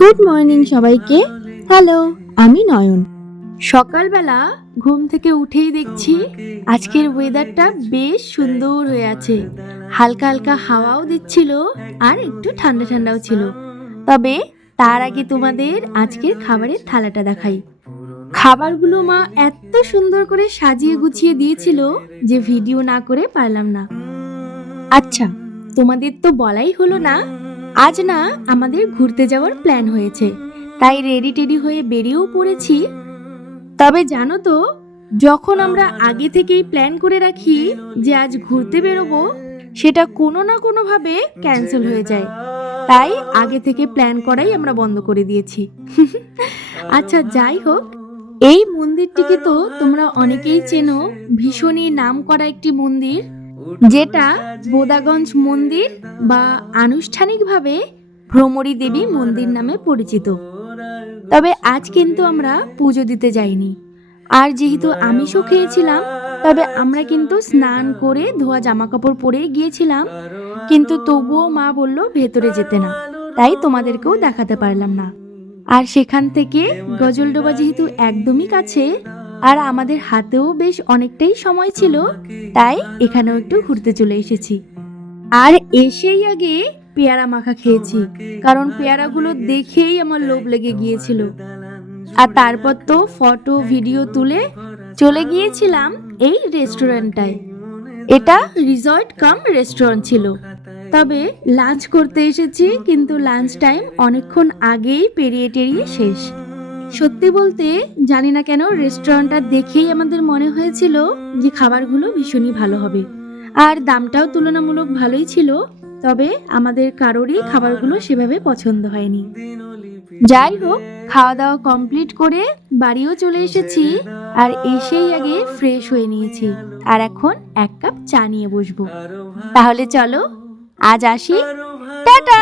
Good morning সবাইকে। Hello, আমি নয়ন। সকালবেলা ঘুম থেকে উঠেই দেখছি আজকের ওয়েদারটা বেশ সুন্দর হয়ে আছে। হালকা হালকা হাওয়াও দিচ্ছিল আর একটু ঠান্ডা ঠান্ডাও ছিল। তবে তার আগে তোমাদের আজকের খাবারের থালাটা দেখাই। খাবারগুলো মা এত সুন্দর করে সাজিয়ে গুছিয়ে দিয়েছিল যে ভিডিও না করে পারলাম না। আচ্ছা, তোমাদের তো বলাই হলো না, আজ না আমাদের ঘুরতে যাওয়ার প্ল্যান হয়েছে, তাই রেডি টেডি হয়ে বেরিয়েও পড়েছি। তবে জানো তো, যখন আমরা আগে থেকেই প্ল্যান করে রাখি যে আজ ঘুরতে বেরোবো, সেটা কোনো না কোনোভাবে ক্যান্সেল হয়ে যায়। তাই আগে থেকে প্ল্যান করাই আমরা বন্ধ করে দিয়েছি। আচ্ছা, যাই হোক, এই মন্দিরটিকে তো তোমরা অনেকেই চেনো। ভীষণই নাম করা একটি মন্দির, যেটা বোদাগঞ্জ মন্দির বা আনুষ্ঠানিকভাবে ভ্রমরী দেবী মন্দির নামে পরিচিত। তবে আজ কিন্তু আমরা পুজো দিতে যাইনি। আর যেহেতু আমিষও খেয়েছিলাম, তবে আমরা কিন্তু স্নান করে ধোয়া জামা কাপড় পরে গিয়েছিলাম, কিন্তু তবুও মা বলল ভেতরে যেতে না, তাই তোমাদেরকেও দেখাতে পারলাম না। আর সেখান থেকে গজলডোবা যেহেতু একদমই কাছে আর আমাদের হাতেও বেশ অনেকটাই সময় ছিল, তাই এখানেও একটু ঘুরতে চলে এসেছি। আর এসেই আগে পেয়ারা মাখা খেয়েছি, কারণ পেয়ারাগুলো দেখেই আমার লোভ লেগে গিয়েছিল। আর তারপর তো ফটো ভিডিও তুলে চলে গিয়েছিলাম এই রেস্টুরেন্টটায়। এটা রিসর্ট কাম রেস্টুরেন্ট ছিল। তবে লাঞ্চ করতে এসেছি, কিন্তু লাঞ্চ টাইম অনেকক্ষণ আগেই পেরিয়ে টেরিয়ে শেষ। সত্যি বলতে জানি না কেন রেস্টুরেন্টটা দেখেই আমাদের মনে হয়েছিল যে খাবারগুলো ভীষণই ভালো হবে, আর দামটাও তুলনামূলক ভালোই ছিল। তবে আমাদের কারোরই খাবারগুলো সেভাবে পছন্দ হয়নি। যাই হোক, খাওয়া দাওয়া কমপ্লিট করে বাড়িও চলে এসেছি, আর এসেই আগে ফ্রেশ হয়ে নিয়েছি, আর এখন এক কাপ চা নিয়ে বসবো। তাহলে চলো আজ আসি, টাটা।